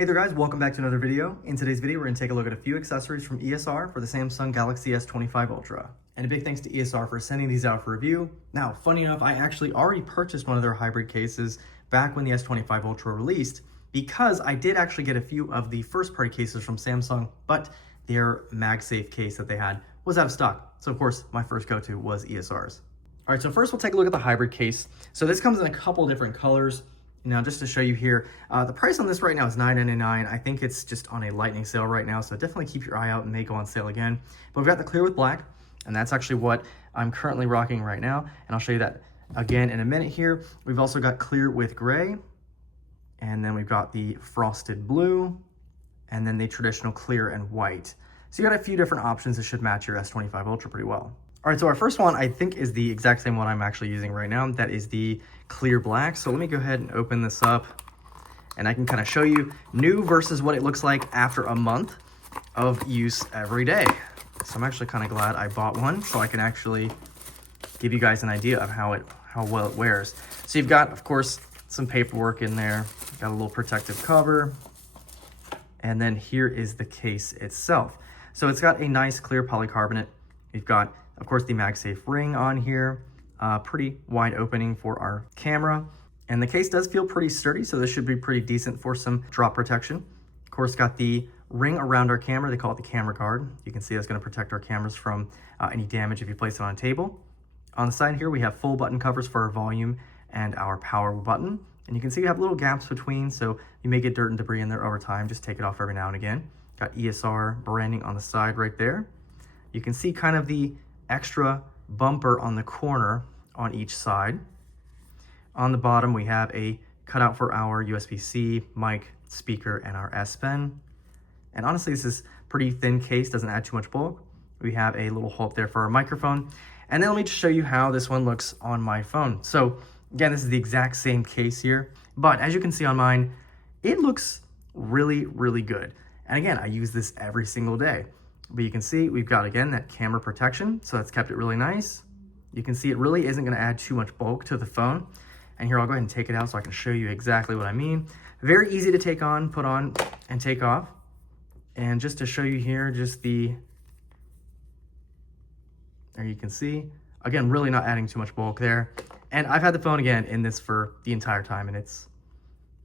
Hey there guys, welcome back to another video. In today's video, we're going to take a look at a few accessories from ESR for the Samsung Galaxy S25 Ultra. And a big thanks to ESR for sending these out for review. Now, funny enough, I actually already purchased one of their hybrid cases back when the S25 Ultra released because I did actually get a few of the first-party cases from Samsung, but their MagSafe case that they had was out of stock. So of course, my first go-to was ESR's. All right, so first we'll take a look at the hybrid case. So this comes in a couple different colors. Now, just to show you here, the price on this right now is $9.99. I think it's just on a lightning sale right now, so definitely keep your eye out and may go on sale again. But we've got the clear with black, and that's actually what I'm currently rocking right now. And I'll show you that again in a minute here. We've also got clear with gray, and then we've got the frosted blue, and then the traditional clear and white. So you got a few different options that should match your S25 Ultra pretty well. All right, so our first one I think is the exact same one I'm actually using right now. That is the clear black. So let me go ahead and open this up and I can kind of show you new versus what it looks like after a month of use every day. So I'm actually kind of glad I bought one so I can actually give you guys an idea of how well it wears. So you've got, of course, some paperwork in there, got a little protective cover, and then here is the case itself. So it's got a nice clear polycarbonate. We've got, of course, the MagSafe ring on here, pretty wide opening for our camera. And the case does feel pretty sturdy, so this should be pretty decent for some drop protection. Of course, got the ring around our camera. They call it the camera guard. You can see that's gonna protect our cameras from any damage if you place it on a table. On the side here, we have full button covers for our volume and our power button. And you can see we have little gaps between, so you may get dirt and debris in there over time. Just take it off every now and again. Got ESR branding on the side right there. You can see kind of the extra bumper on the corner on each side. On the bottom, we have a cutout for our USB-C, mic, speaker, and our S Pen. And honestly, this is pretty thin case, doesn't add too much bulk. We have a little hole up there for our microphone. And then let me just show you how this one looks on my phone. So again, this is the exact same case here, but as you can see on mine, it looks really, really good. And again, I use this every single day. But you can see we've got, again, that camera protection, so that's kept it really nice. You can see it really isn't gonna add too much bulk to the phone. And here, I'll go ahead and take it out so I can show you exactly what I mean. Very easy to take on, put on, and take off. And just to show you here, just there you can see, again, really not adding too much bulk there. And I've had the phone, again, in this for the entire time, and it's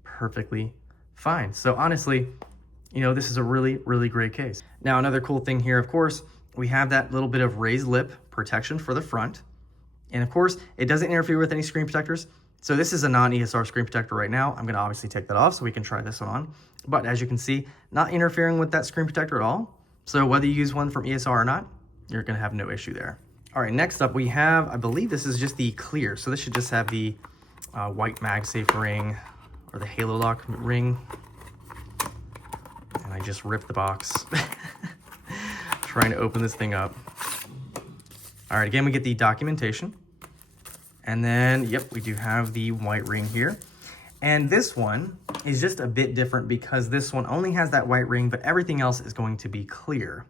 perfectly fine. So honestly, you know, this is a really, really great case. Now, another cool thing here, of course, we have that little bit of raised lip protection for the front. And of course, it doesn't interfere with any screen protectors. So this is a non-ESR screen protector right now. I'm gonna obviously take that off so we can try this one on. But as you can see, not interfering with that screen protector at all. So whether you use one from ESR or not, you're gonna have no issue there. All right, next up we have, I believe this is just the clear. So this should just have the white MagSafe ring or the Halo Lock ring. And I just ripped the box. Trying to open this thing up. All right, again, we get the documentation. And then, yep, we do have the white ring here. And this one is just a bit different because this one only has that white ring, but everything else is going to be clear.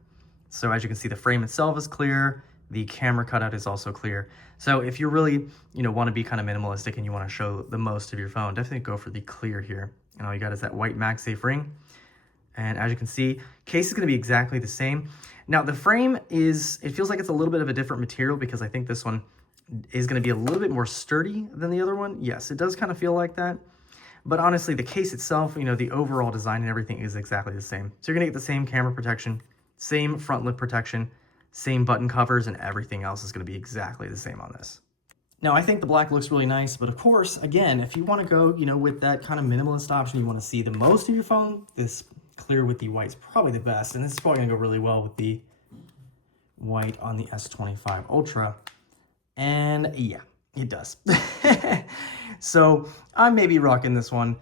So as you can see, the frame itself is clear. The camera cutout is also clear. So if you really, want to be kind of minimalistic and you want to show the most of your phone, definitely go for the clear here. And all you got is that white MagSafe ring. And as you can see, case is going to be exactly the same. Now the frame it feels like it's a little bit of a different material because I think this one is going to be a little bit more sturdy than the other one. Yes, it does kind of feel like that. But honestly, the case itself, the overall design and everything is exactly the same. So you're going to get the same camera protection, same front lip protection, same button covers, and everything else is going to be exactly the same on this. Now, I think the black looks really nice, but of course, again, if you want to go, with that kind of minimalist option, you want to see the most of your phone, this clear with the white is probably the best, and this is probably gonna go really well with the white on the S25 Ultra. And yeah, it does. So I may be rocking this one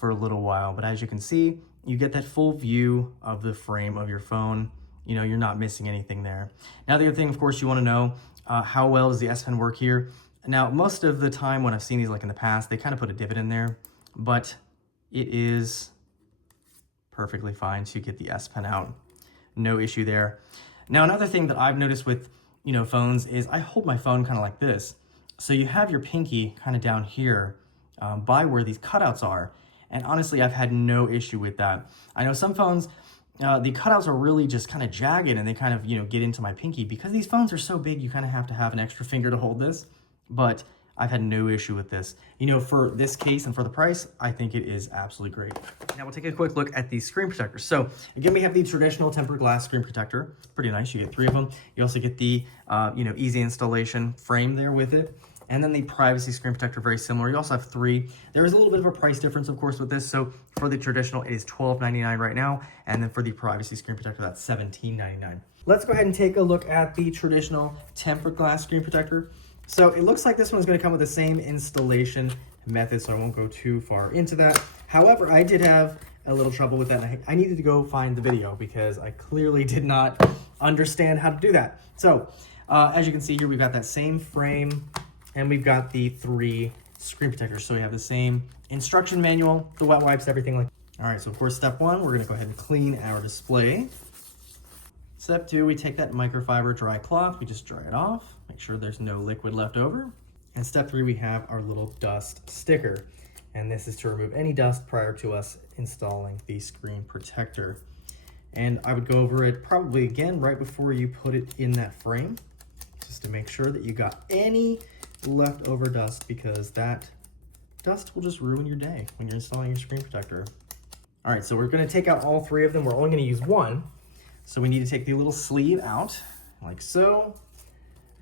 for a little while, but as you can see, you get that full view of the frame of your phone. You're not missing anything there. Now, the other thing, of course, you want to know how well does the S Pen work here? Now, most of the time when I've seen these, like in the past, they kind of put a divot in there, but it is perfectly fine to get the S Pen out. No issue there. Now, another thing that I've noticed with, phones is I hold my phone kind of like this. So you have your pinky kind of down here by where these cutouts are. And honestly, I've had no issue with that. I know some phones, the cutouts are really just kind of jagged and they kind of, get into my pinky. Because these phones are so big, you kind of have to have an extra finger to hold this. But I've had no issue with this. For this case and for the price, I think it is absolutely great. Now we'll take a quick look at the screen protectors. So again, we have the traditional tempered glass screen protector. It's pretty nice. You get 3 of them. You also get the, easy installation frame there with it. And then the privacy screen protector, very similar. You also have 3. There is a little bit of a price difference, of course, with this. So for the traditional, it is $12.99 right now. And then for the privacy screen protector, that's $17.99. Let's go ahead and take a look at the traditional tempered glass screen protector. So it looks like this one's going to come with the same installation method, so I won't go too far into that. However, I did have a little trouble with that. I needed to go find the video because I clearly did not understand how to do that. So as you can see here, we've got that same frame and we've got the 3 screen protectors. So we have the same instruction manual, the wet wipes, everything like that. All right, so of course, step 1, we're going to go ahead and clean our display. Step 2, we take that microfiber dry cloth, we just dry it off, make sure there's no liquid left over. And step 3, we have our little dust sticker. And this is to remove any dust prior to us installing the screen protector. And I would go over it probably again right before you put it in that frame, just to make sure that you got any leftover dust, because that dust will just ruin your day when you're installing your screen protector. All right, so we're gonna take out all 3 of them. We're only gonna use 1. So we need to take the little sleeve out, like so.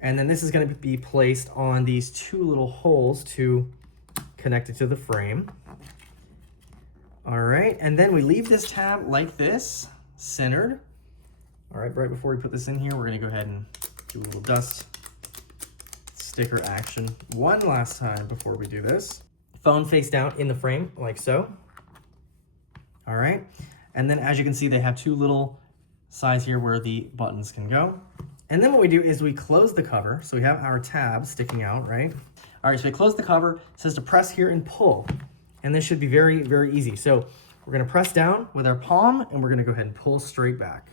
And then this is going to be placed on these 2 little holes to connect it to the frame. All right, and then we leave this tab like this, centered. All right, right before we put this in here, we're going to go ahead and do a little dust sticker action one last time before we do this. Phone face down in the frame, like so. All right, and then as you can see, they have 2 little sides here where the buttons can go. And then what we do is we close the cover. So we have our tab sticking out, right? All right, so we close the cover. It says to press here and pull. And this should be very, very easy. So we're gonna press down with our palm and we're gonna go ahead and pull straight back.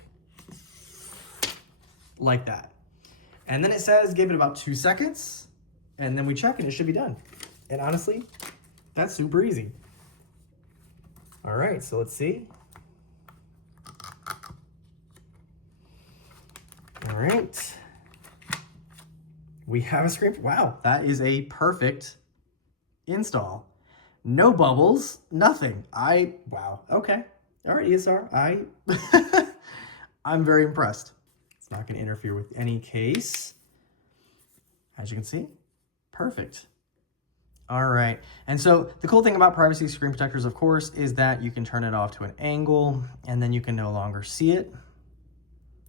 Like that. And then it says give it about 2 seconds and then we check and it should be done. And honestly, that's super easy. All right, so let's see. All right, we have a screen. Wow, that is a perfect install. No bubbles, nothing. Wow, okay. All right, ESR, I'm very impressed. It's not gonna interfere with any case. As you can see, perfect. All right, and so the cool thing about privacy screen protectors, of course, is that you can turn it off to an angle and then you can no longer see it,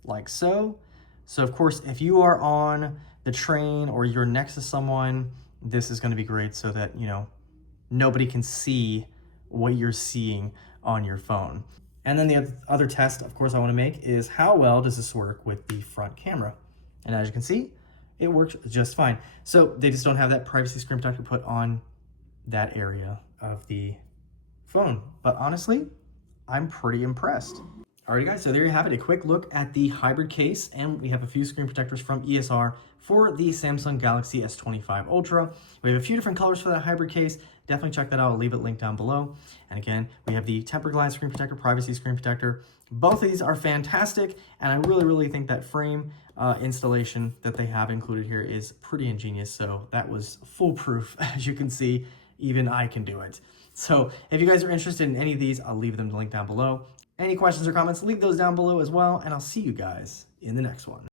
like so. So of course, if you are on the train or you're next to someone, this is going to be great so that, nobody can see what you're seeing on your phone. And then the other test, of course, I want to make is how well does this work with the front camera? And as you can see, it works just fine. So they just don't have that privacy screen protector put on that area of the phone. But honestly, I'm pretty impressed. Alright guys, so there you have it, a quick look at the hybrid case, and we have a few screen protectors from ESR for the Samsung Galaxy S25 Ultra. We have a few different colors for that hybrid case. Definitely check that out. I'll leave it linked down below. And again, we have the tempered glass screen protector, privacy screen protector. Both of these are fantastic, and I really, really think that frame installation that they have included here is pretty ingenious. So that was foolproof. As you can see, even I can do it. So if you guys are interested in any of these, I'll leave them linked down below. Any questions or comments, leave those down below as well, and I'll see you guys in the next one.